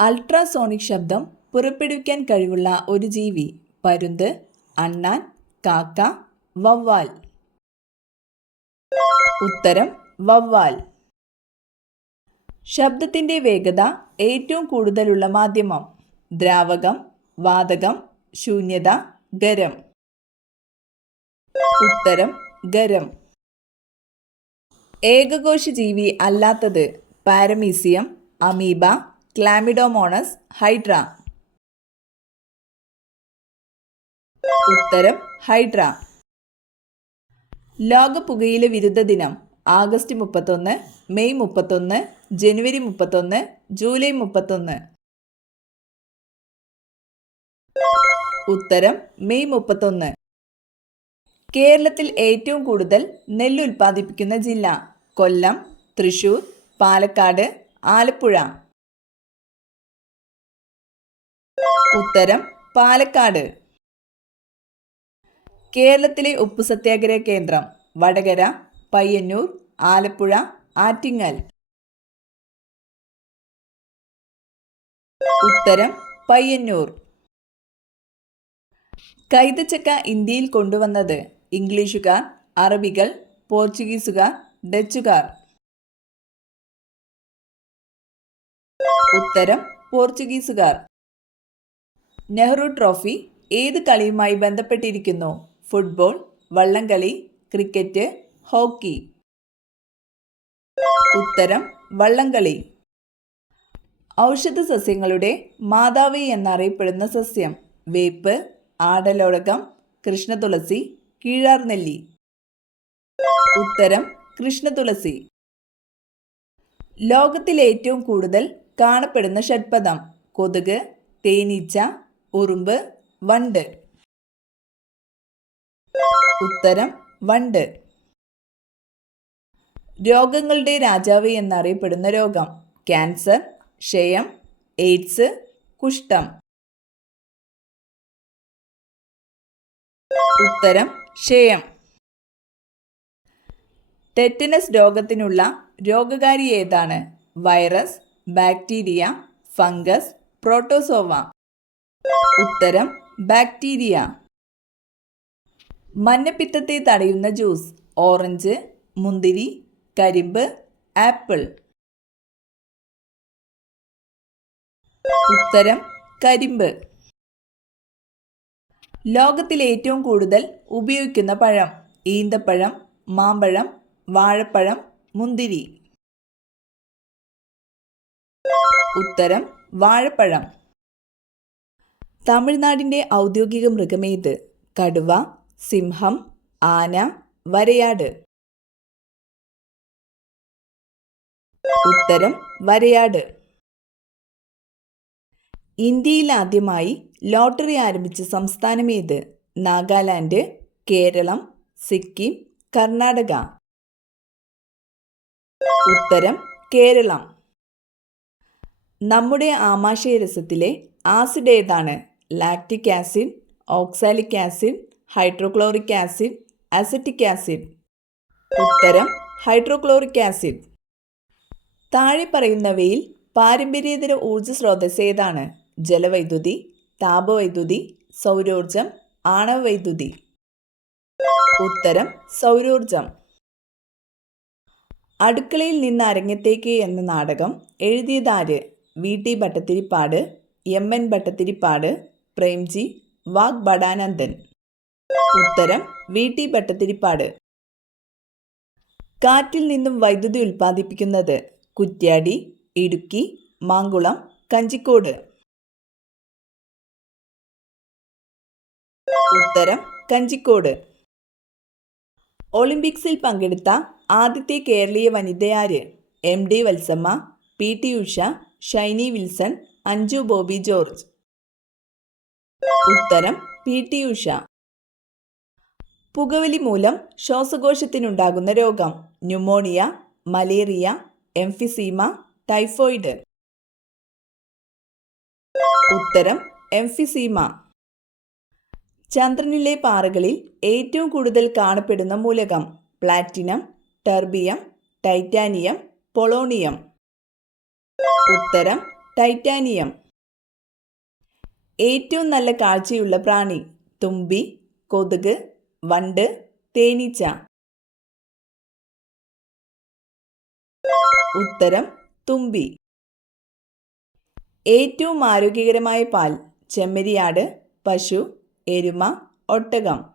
Ultrasonic ശബ്ദം പുറപ്പെടുവിക്കാൻ കഴിവുള്ള ഒരു ജീവി. പരുന്ത്, അണ്ണാൻ, കാക്ക, വവ്വാൽ. ഉത്തരം വവ്വാൽ. ശബ്ദത്തിൻ്റെ വേഗത ഏറ്റവും കൂടുതലുള്ള മാധ്യമം. ദ്രാവകം, വാതകം, ശൂന്യത, ഖരം. ഉത്തരം ഖരം. ഏകകോശ ജീവി അല്ലാത്തത്. Paramecium, amoeba, chlamydomonas, hydra. ഉത്തരം ഹൈഡ്ര. ലോക പുകയില വിരുദ്ധ ദിനം ആഗസ്റ്റ് 31, മെയ് 31, ജനുവരി 31, ജൂലൈ 31. ഉത്തരം മെയ് 31. കേരളത്തിൽ ഏറ്റവും കൂടുതൽ നെല്ല് ഉൽപ്പാദിപ്പിക്കുന്ന ജില്ല. കൊല്ലം, തൃശൂർ, പാലക്കാട്, ആലപ്പുഴ. ഉത്തരം പാലക്കാട്. കേരളത്തിലെ ഉപ്പു സത്യാഗ്രഹ കേന്ദ്രം. വടകര, പയ്യന്നൂർ, ആലപ്പുഴ, ആറ്റിങ്ങൽ. ഉത്തരം പയ്യന്നൂർ. കൈതച്ചക്ക ഇന്ത്യയിൽ കൊണ്ടുവന്നത്. ഇംഗ്ലീഷുകാർ, അറബികൾ, പോർച്ചുഗീസുകാർ, ഡച്ചുകാർ. ഉത്തരം പോർച്ചുഗീസുകാർ. നെഹ്റു ട്രോഫി ഏത് കളിയുമായി ബന്ധപ്പെട്ടിരിക്കുന്നു? ഫുട്ബോൾ, വള്ളംകളി, ക്രിക്കറ്റ്, ഹോക്കി. ഉത്തരം വള്ളംകളി. ഔഷധ സസ്യങ്ങളുടെ മാതാവ് എന്നറിയപ്പെടുന്ന സസ്യം. വേപ്പ്, ആടലോടകം, കൃഷ്ണതുളസി, കീഴാർനെല്ലി. ഉത്തരം കൃഷ്ണതുളസി. ലോകത്തിൽ ഏറ്റവും കൂടുതൽ കാണപ്പെടുന്ന ഷഡ്പദം. കൊതുക്, തേനീച്ച, ഉറുമ്പ്, വണ്ട്. ഉത്തരം വണ്ട്. രോഗങ്ങളുടെ രാജാവ് എന്നറിയപ്പെടുന്ന രോഗം. ക്യാൻസർ, ക്ഷയം, എയ്ഡ്സ്, കുഷ്ഠം. ഉത്തരം ക്ഷയം. ടെറ്റനസ് രോഗത്തിനുള്ള രോഗകാരി ഏതാണ്? Virus, bacteria, fungus, protozoa. ഉത്തരം ബാക്ടീരിയ. മഞ്ഞപ്പിത്തത്തെ തടയുന്ന ജ്യൂസ്. ഓറഞ്ച്, മുന്തിരി, കരിമ്പ്, ആപ്പിൾ. ഉത്തരം കരിമ്പ്. ലോകത്തിൽ ഏറ്റവും കൂടുതൽ ഉപയോഗിക്കുന്ന പഴം. ഈന്തപ്പഴം, മാമ്പഴം, വാഴപ്പഴം, മുന്തിരി. ഉത്തരം വാഴപ്പഴം. തമിഴ്നാടിൻ്റെ ഔദ്യോഗിക മൃഗമേത്? കടുവ, സിംഹം, ആന, വരയാട്. ഉത്തരം വരയാട്. ഇന്ത്യയിൽ ആദ്യമായി ലോട്ടറി ആരംഭിച്ച സംസ്ഥാനമേത്? നാഗാലാൻഡ്, കേരളം, സിക്കിം, കർണാടക. ഉത്തരം കേരളം. നമ്മുടെ ആമാശയരസത്തിലെ ആസിഡ് ഏതാണ്? Lactic acid, oxalic acid, hydrochloric acid, acetic acid. ഉത്തരം ഹൈഡ്രോക്ലോറിക് ആസിഡ്. താഴെ പറയുന്നവയിൽ പാരമ്പര്യേതര ഊർജ സ്രോതസ് ഏതാണ്? ജലവൈദ്യുതി, താപവൈദ്യുതി, സൗരോർജം, ആണവവൈദ്യുതി. ഉത്തരം സൗരോർജം. അടുക്കളയിൽ നിന്ന് അരങ്ങത്തേക്ക് എന്ന നാടകം എഴുതിയതാര്? വി.ടി. ഭട്ടതിരിപ്പാട്, എം.എൻ. ഭട്ടതിരിപ്പാട്, പ്രേംജി, വാഗ്ഭടാനന്ദൻ. ഉത്തരം വി.ടി. ഭട്ടതിരിപ്പാട്. കാറ്റിൽ നിന്നും വൈദ്യുതി ഉൽപ്പാദിപ്പിക്കുന്നത്. കുറ്റ്യാടി, ഇടുക്കി, മാങ്കുളം, കഞ്ചിക്കോട്. ഉത്തരം കഞ്ചിക്കോട്. ഒളിമ്പിക്സിൽ പങ്കെടുത്ത ആദ്യത്തെ കേരളീയ വനിതയാര്? എം.ഡി. വത്സമ്മ, പി.ടി. ഉഷ, ഷൈനി വിൽസൺ, അഞ്ജു ബോബി ജോർജ്. ഉത്തരം പി.ടി. ഉഷ. പുകവലി മൂലം ശ്വാസകോശത്തിനുണ്ടാകുന്ന രോഗം. Pneumonia, malaria, emphysema, typhoid. ഉത്തരം എംഫിസീമ. ചന്ദ്രനിലെ പാറകളിൽ ഏറ്റവും കൂടുതൽ കാണപ്പെടുന്ന മൂലകം. Platinum, terbium, titanium, polonium. ഉത്തരം ടൈറ്റാനിയം. ഏറ്റവും നല്ല കാഴ്ചയുള്ള പ്രാണി? തുമ്പി, കൊതുക്, വണ്ട്, തേനീച്ച. ഉത്തരം തുമ്പി. ഏറ്റവും ആരോഗ്യകരമായ പാൽ? ചെമ്മരിയാട്, പശു, എരുമ, ഒട്ടകം.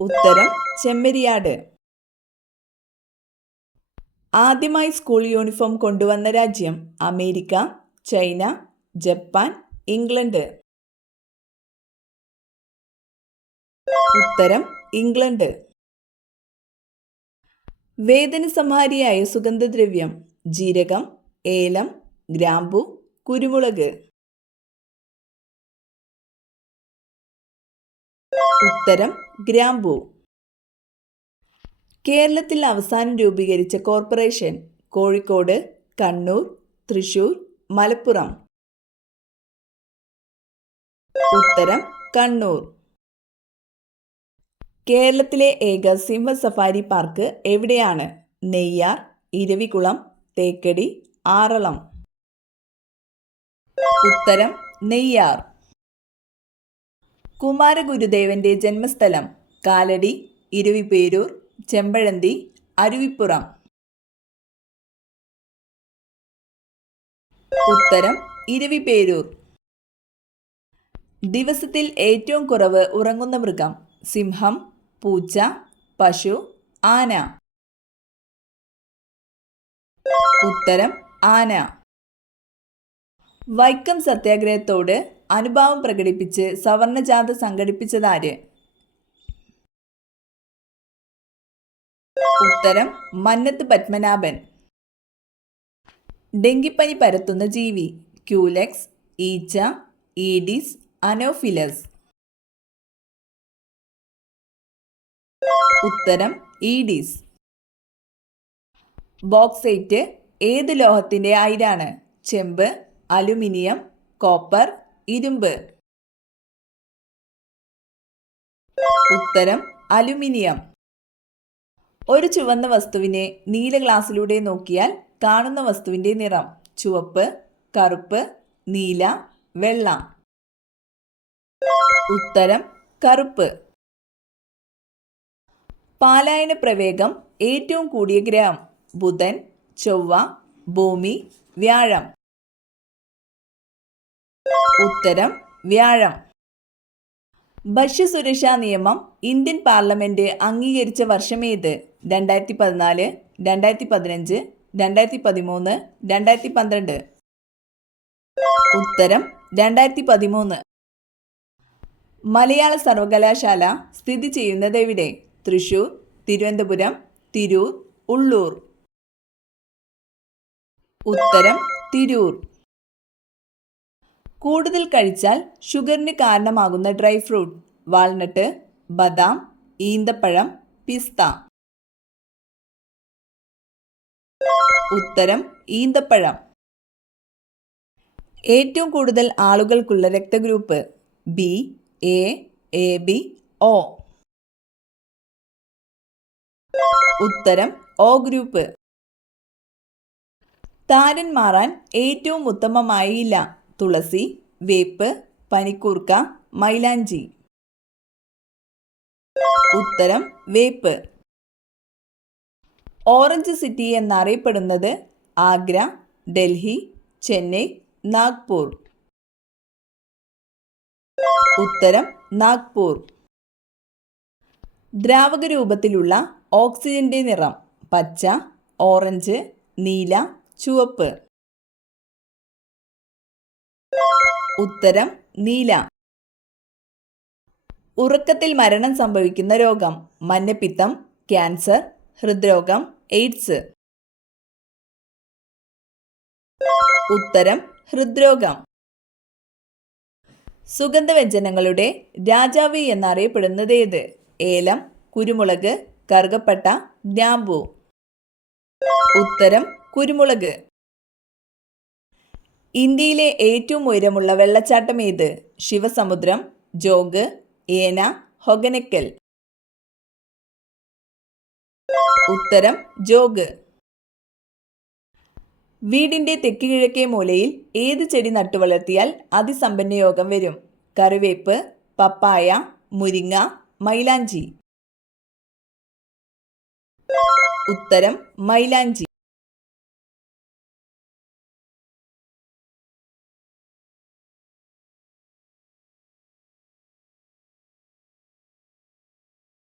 ഉത്തരം ചെമ്മരിയാട്. ആദ്യമായി സ്കൂൾ യൂണിഫോം കൊണ്ടുവന്ന രാജ്യം? America, China, Japan, England. ഉത്തരം ഇംഗ്ലണ്ട്. വേദനസംഹാരിയായ സുഗന്ധദ്രവ്യം? ജീരകം, ഏലം, ഗ്രാമ്പു, കുരുമുളക്. ഉത്തരം ഗ്രാമ്പു. കേരളത്തിൽ അവസാനം രൂപീകരിച്ച കോർപ്പറേഷൻ? കോഴിക്കോട്, കണ്ണൂർ, തൃശൂർ, മലപ്പുറം. ഉത്തരം കണ്ണൂർ. കേരളത്തിലെ ഏക സിംഹ സഫാരി പാർക്ക് എവിടെയാണ്? നെയ്യാർ, ഇരവികുളം, തേക്കടി, ആറളം. ഉത്തരം നെയ്യാർ. കുമാരഗുരുദേവന്റെ ജന്മസ്ഥലം? കാലടി, ഇരവിപേരൂർ, ചെമ്പഴന്തി, അരുവിപ്പുറം. ഉത്തരം ഇരവിപേരൂർ. ദിവസത്തിൽ ഏറ്റവും കുറവ് ഉറങ്ങുന്ന മൃഗം? സിംഹം, പൂച്ച, പശു, ആന. ഉത്തരം ആന. വൈക്കം സത്യാഗ്രഹത്തോട് അനുഭാവം പ്രകടിപ്പിച്ച് സവർണജാഥ സംഘടിപ്പിച്ചതാര്? ഉത്തരം മന്നത്ത് പത്മനാഭൻ. ഡെങ്കിപ്പനി പരത്തുന്ന ജീവി? ക്യൂലെക്സ്, ഈച്ച, ഈഡിസ്, അനോഫിലസ്. ഉത്തരം ഈഡിസ്. ബോക്സൈറ്റ് ഏത് ലോഹത്തിന്റെ അയിരാണ്? ചെമ്പ്, അലുമിനിയം, കോപ്പർ, ഇരുമ്പ്. ഉത്തരം അലുമിനിയം. ഒരു ചുവന്ന വസ്തുവിനെ നീല ഗ്ലാസ്സിലൂടെ നോക്കിയാൽ കാണുന്ന വസ്തുവിന്റെ നിറം? ചുവപ്പ്, കറുപ്പ്, നീല, വെള്ള. ഉത്തരം കറുപ്പ്. പാലായന പ്രവേഗം ഏറ്റവും കൂടിയ ഗ്രഹം? ബുധൻ, ചൊവ്വ, ഭൂമി, വ്യാഴം. ഉത്തരം വ്യാഴം. ഭക്ഷ്യസുരക്ഷാ നിയമം ഇന്ത്യൻ പാർലമെന്റ് അംഗീകരിച്ച വർഷമേത്? 2014, 2015, 2013, 2012. ഉത്തരം 2013. മലയാള സർവകലാശാല സ്ഥിതി ചെയ്യുന്നത് എവിടെ? തൃശൂർ, തിരുവനന്തപുരം, തിരൂർ, ഉള്ളൂർ. ഉത്തരം തിരൂർ. കൂടുതൽ കഴിച്ചാൽ ഷുഗറിന് കാരണമാകുന്ന ഡ്രൈ ഫ്രൂട്ട്? വാൾനട്ട്, ബദാം, ഈന്തപ്പഴം, പിസ്ത. ഉത്തരം ഈന്തപ്പഴം. ഏറ്റവും കൂടുതൽ ആളുകൾക്കുള്ള രക്തഗ്രൂപ്പ്? B, A, A B, O. ഉത്തരം ഒ ഗ്രൂപ്പ്. താരൻ മാറാൻ ഏറ്റവും ഉത്തമമായ ഇല? തുളസി, വേപ്പ്, പനിക്കൂർക്ക, മൈലാഞ്ചി. ഉത്തരം വേപ്പ്. ഓറഞ്ച് സിറ്റി എന്നറിയപ്പെടുന്നത്? ആഗ്ര, ഡൽഹി, ചെന്നൈ, നാഗ്പൂർ. ഉത്തരം നാഗ്പൂർ. ദ്രാവക രൂപത്തിലുള്ള ഓക്സിജന്റെ നിറം? പച്ച, ഓറഞ്ച്, നീല, ചുവപ്പ്. ഉത്തരം നീല. ഉറക്കത്തിൽ മരണം സംഭവിക്കുന്ന രോഗം? മഞ്ഞപ്പിത്തം, ക്യാൻസർ, ഹൃദ്രോഗം, എയ്ഡ്സ്. ഉത്തരം ഹൃദ്രോഗം. സുഗന്ധവ്യഞ്ജനങ്ങളുടെ രാജാവ് എന്നറിയപ്പെടുന്നത് ഏത്? ഏലം, കുരുമുളക്, കറുകപ്പട്ട, ഗ്രാമ്പൂ. ഉത്തരം കുരുമുളക്. ഇന്ത്യയിലെ ഏറ്റവും ഉയരമുള്ള വെള്ളച്ചാട്ടം ഏത്? ശിവസമുദ്രം, ജോഗ്, ഏന, ഹൊഗനക്കൽ. ഉത്തരം ജോഗ്. വീടിൻ്റെ തെക്ക് കിഴക്കേ മൂലയിൽ ഏത് ചെടി നട്ടുവളർത്തിയാൽ അതിസമ്പന്ന യോഗം വരും? കറിവേപ്പ്, പപ്പായ, മുരിങ്ങ, മൈലാഞ്ചി. ഉത്തരം മൈലാഞ്ചി.